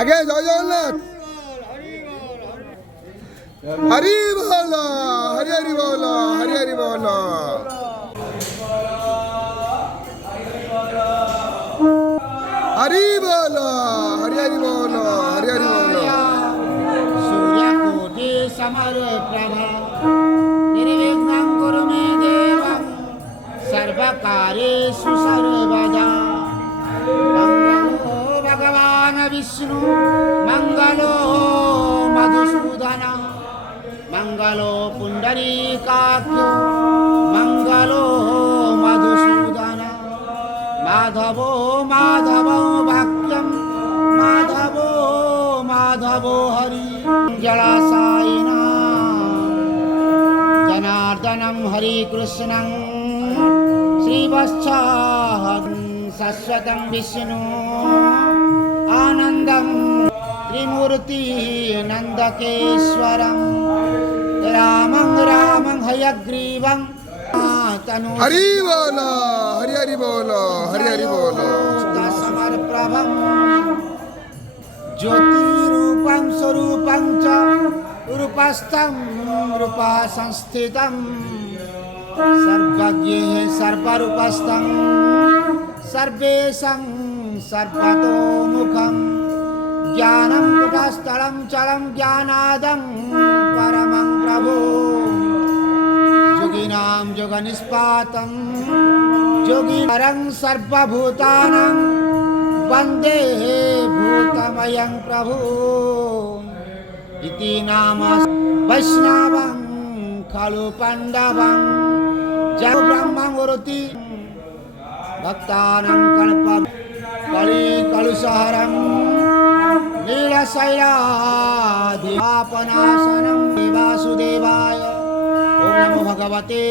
আগে জয় জগন্নাথ। হরি বল, হরি হরি বল, হরি হরি বল। হরি বল, হরি হরি বল, হরি হরি বল। सूर्यकोटि समप्रभा निर्विघ्नं कुरु मे देव सर्वकार्येषु सर्वदा। मंगलो भगवान् विष्णु मंगलो मधुसूदन मंगलो पुंडरीकाक्ष मंगलो मधुसूदन। माधवो माधवो वाक्यं माधवो माधवो हरि जलासायिना जनार्दनं हरि कृष्णं श्रीवत्सः शाश्वतं विष्णु आनन्दं त्रिमूर्ति नन्दकेश्वरं रामं रामं हयग्रीवं तनु हरि बोल, हरि हरि बोल, हरि हरि बोल। समर्प्रभं ज्योतिरूपं स्वरूपं च रूपस्थं रूपा संस्थितं सर्वज्ञः सर्वरूपस्थं सर्वेशं सर्वतोमुखं ज्ञानं कुटस्थलं चलं ज्ञानादं परमं प्रभु योगिनां योगनिष्पातं योगिनरं सर्वभूतानां वन्दे भूतमयं प्रभु इति नाम वैष्णवं खलु पाण्डवं जय ब्रह्मं वरुति भक्तानां कल्पं कलिकलुषहरं लीलशैलाधिपापनाशनं वासुदेवाय। ओम नमो भगवते